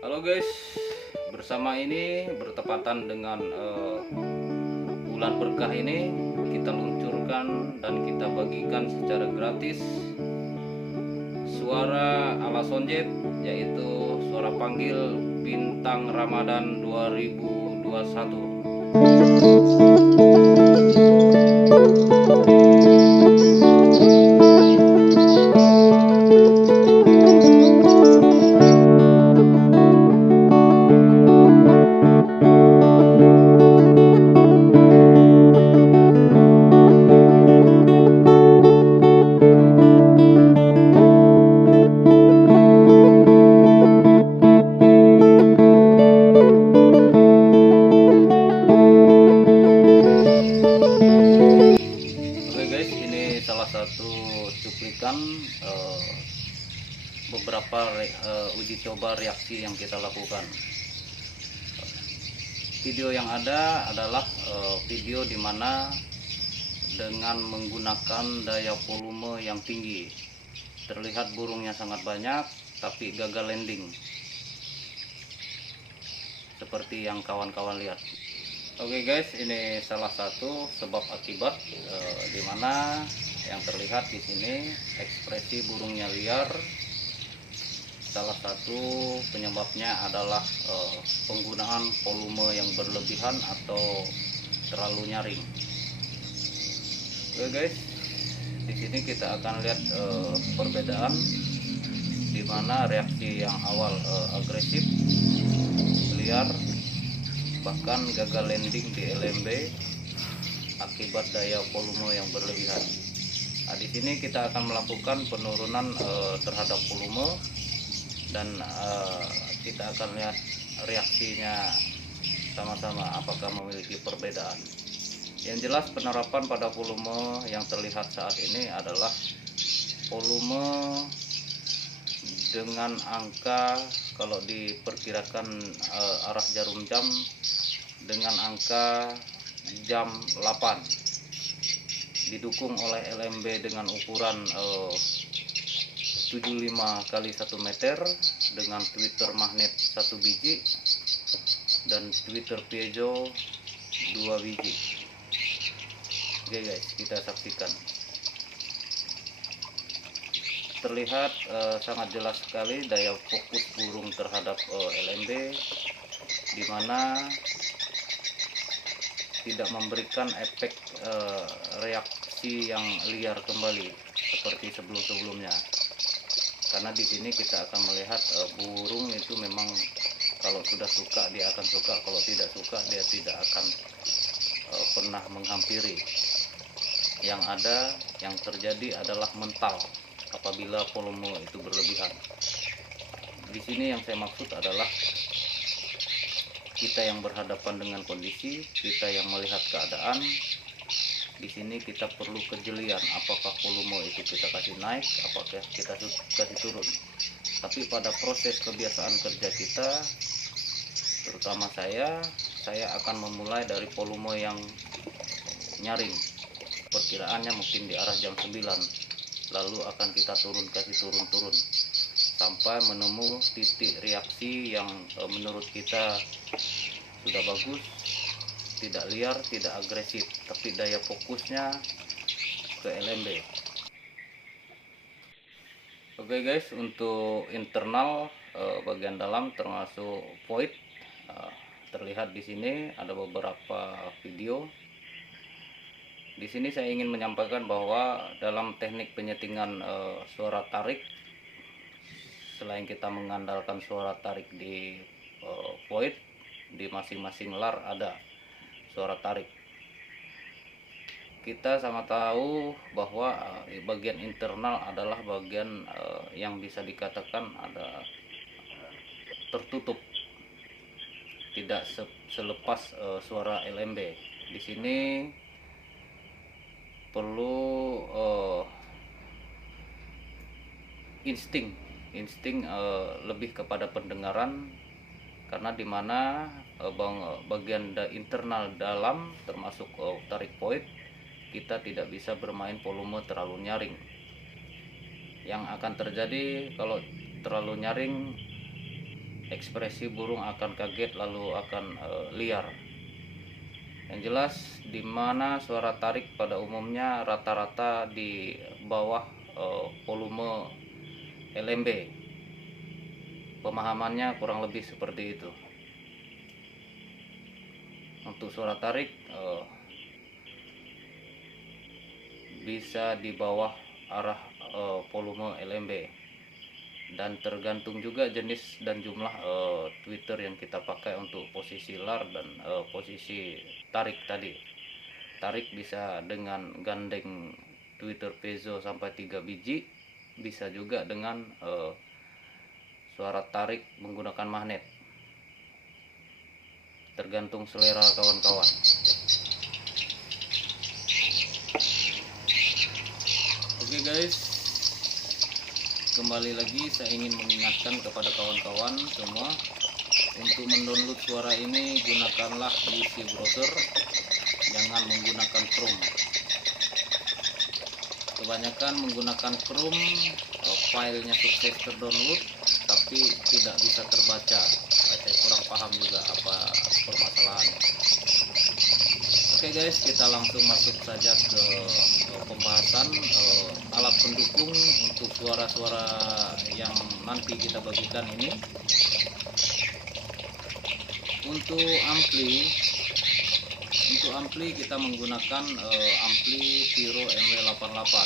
Halo guys, bersama ini bertepatan dengan bulan berkah ini, kita luncurkan dan kita bagikan secara gratis suara ala Sonjet, yaitu suara panggil Bintang Ramadan 2021. Oke guys, ini salah satu cuplikan beberapa uji coba reaksi yang kita lakukan. Video yang ada adalah video di mana dengan menggunakan daya volume yang tinggi, terlihat burungnya sangat banyak tapi gagal landing, seperti yang kawan-kawan lihat. Oke guys, ini salah satu sebab akibat di mana yang terlihat di sini ekspresi burungnya liar. Salah satu penyebabnya adalah penggunaan volume yang berlebihan atau terlalu nyaring. Oke guys, di sini kita akan lihat perbedaan di mana reaksi yang awal agresif, liar, bahkan gagal landing di LMB akibat daya volume yang berlebihan. Nah, di sini kita akan melakukan penurunan terhadap volume dan kita akan lihat reaksinya sama-sama apakah memiliki perbedaan. Yang jelas penerapan pada volume yang terlihat saat ini adalah volume dengan angka, kalau diperkirakan arah jarum jam dengan angka jam 8, didukung oleh LMB dengan ukuran 75 kali 1 meter dengan tweeter magnet 1 biji dan tweeter piezo 2 biji. Oke guys, kita saksikan. Terlihat sangat jelas sekali daya fokus burung terhadap LMB, di mana tidak memberikan efek reaksi yang liar kembali seperti sebelum-sebelumnya. Karena di sini kita akan melihat burung itu memang kalau sudah suka dia akan suka, kalau tidak suka dia tidak akan pernah menghampiri. Yang ada, yang terjadi adalah mental apabila volume itu berlebihan. Di sini yang saya maksud adalah kita yang berhadapan dengan kondisi, kita yang melihat keadaan. Di sini kita perlu kejelian, apakah volume itu kita kasih naik, apakah kita kasih turun. Tapi pada proses kebiasaan kerja kita, terutama saya akan memulai dari volume yang nyaring. Perkiraannya mungkin di arah jam 9, lalu akan kita kasih turun sampai menemu titik reaksi yang menurut kita sudah bagus, tidak liar, tidak agresif, tapi daya fokusnya ke LMB. Oke guys, untuk internal bagian dalam termasuk void, terlihat di sini ada beberapa video. Di sini saya ingin menyampaikan bahwa dalam teknik penyetingan suara tarik, selain kita mengandalkan suara tarik di void, di masing-masing lar ada suara tarik. Kita sama tahu bahwa bagian internal adalah bagian yang bisa dikatakan ada tertutup, tidak selepas suara LMB. Di sini perlu insting lebih kepada pendengaran, karena dimana bagian internal dalam termasuk tarik void, kita tidak bisa bermain volume terlalu nyaring. Yang akan terjadi kalau terlalu nyaring, ekspresi burung akan kaget lalu akan liar. Yang jelas di mana suara tarik pada umumnya rata-rata di bawah volume LMB. Pemahamannya kurang lebih seperti itu. Untuk suara tarik bisa di bawah arah volume LMB, dan tergantung juga jenis dan jumlah tweeter yang kita pakai untuk posisi lar dan posisi tarik tadi. Tarik bisa dengan gandeng tweeter piezo sampai 3 biji, bisa juga dengan suara tarik menggunakan magnet, tergantung selera kawan-kawan. Oke guys, kembali lagi saya ingin mengingatkan kepada kawan-kawan semua, untuk mendownload suara ini gunakanlah UC browser, jangan menggunakan Chrome. Kebanyakan menggunakan Chrome, filenya sukses terdownload tapi tidak bisa terbaca. Saya kurang paham juga apa permasalahannya. Oke guys, kita langsung masuk saja ke pembahasan alat pendukung untuk suara-suara yang nanti kita bagikan ini. Untuk ampli kita menggunakan ampli Pyro MW88.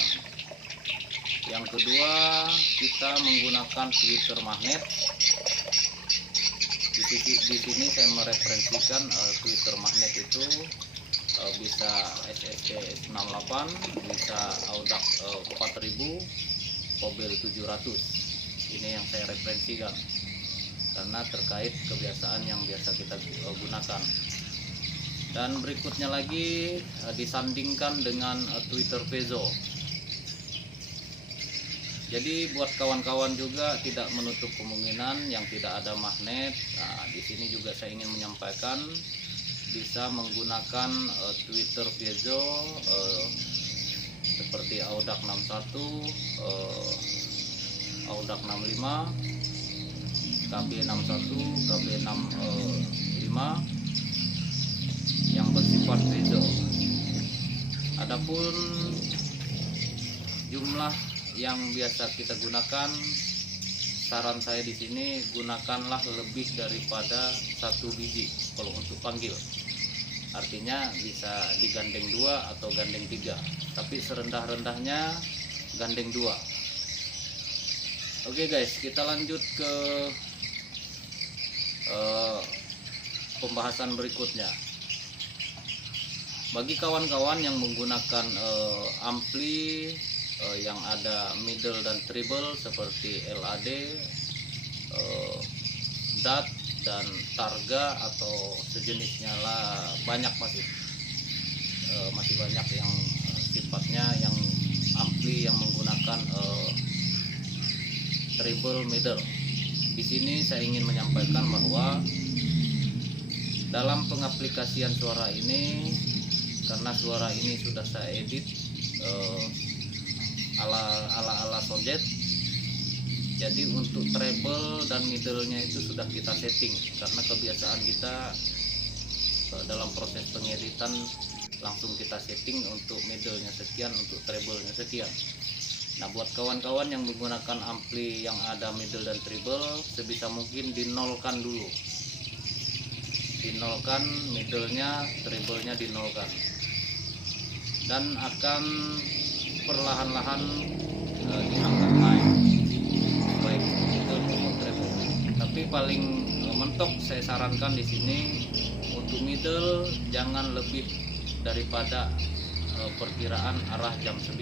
Yang kedua, kita menggunakan tweeter magnet. Di sini saya mereferensikan tweeter magnet itu bisa SSD 68, bisa Audax 4000, Pobel 700. Ini yang saya referensikan karena terkait kebiasaan yang biasa kita gunakan. Dan berikutnya lagi disandingkan dengan tweeter piezo. Jadi buat kawan-kawan juga tidak menutup kemungkinan yang tidak ada magnet. Nah, di sini juga saya ingin menyampaikan bisa menggunakan tweeter piezo seperti Audax 61, Audax 65, KB61, KB65 yang bersifat piezo. Adapun jumlah yang biasa kita gunakan, saran saya di sini gunakanlah lebih daripada 1 biji kalau untuk panggil. Artinya bisa digandeng 2 atau gandeng 3, tapi serendah-rendahnya gandeng 2. Oke guys, kita lanjut ke pembahasan berikutnya. Bagi kawan-kawan yang menggunakan ampli yang ada middle dan treble seperti LAD, DAT dan Targa atau sejenisnya lah, masih banyak yang sifatnya yang ampli yang menggunakan treble middle. Di sini saya ingin menyampaikan bahwa dalam pengaplikasian suara ini, karena suara ini sudah saya edit ala Sojet, jadi untuk treble dan middle-nya itu sudah kita setting, karena kebiasaan kita dalam proses pengeditan langsung kita setting untuk middle-nya sekian, untuk treble-nya sekian. Nah, buat kawan-kawan yang menggunakan ampli yang ada middle dan treble, sebisa mungkin dinolkan dulu, dinolkan middle-nya, treble-nya dinolkan, dan akan perlahan-lahan diangkat naik baik middle maupun treble. Tapi paling mentok saya sarankan di sini untuk middle jangan lebih daripada perkiraan arah jam 9.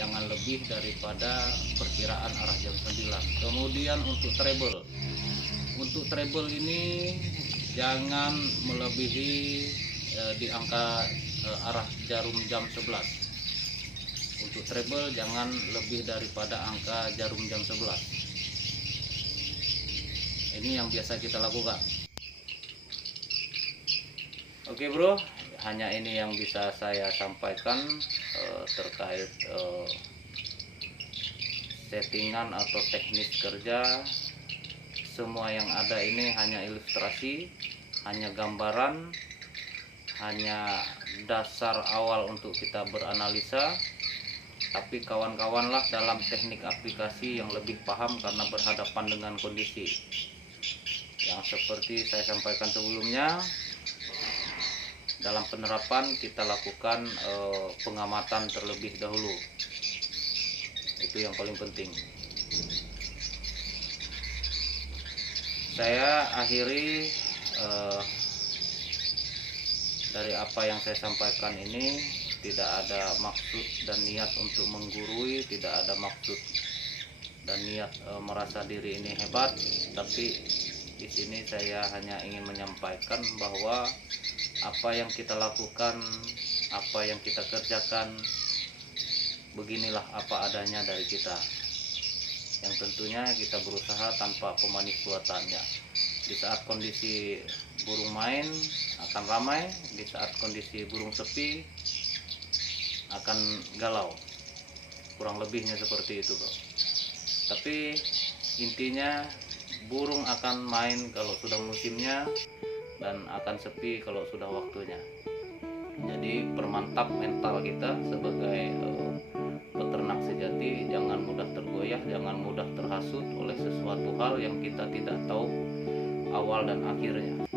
Jangan lebih daripada perkiraan arah jam 9. Kemudian untuk treble ini jangan melebihi di angka arah jarum jam 11. Untuk treble jangan lebih daripada angka jarum jam 11. Ini yang biasa kita lakukan. Oke bro, hanya ini yang bisa saya sampaikan terkait settingan atau teknis kerja semua yang ada ini hanya ilustrasi, hanya gambaran, hanya dasar awal untuk kita beranalisa. Tapi kawan-kawanlah dalam teknik aplikasi yang lebih paham karena berhadapan dengan kondisi yang seperti saya sampaikan sebelumnya. Dalam penerapan kita lakukan pengamatan terlebih dahulu, itu yang paling penting. Saya akhiri dari apa yang saya sampaikan ini, tidak ada maksud dan niat untuk menggurui, tidak ada maksud dan niat merasa diri ini hebat, tapi di sini saya hanya ingin menyampaikan bahwa apa yang kita lakukan, apa yang kita kerjakan, beginilah apa adanya dari kita. Yang tentunya kita berusaha tanpa pemanis buatannya. Di saat kondisi burung main akan ramai, di saat kondisi burung sepi akan galau. Kurang lebihnya seperti itu, bro. Tapi intinya burung akan main kalau sudah musimnya dan akan sepi kalau sudah waktunya. Jadi permantap mental kita sebagai peternak sejati, jangan mudah tergoyah, jangan mudah terhasut oleh sesuatu hal yang kita tidak tahu awal dan akhirnya.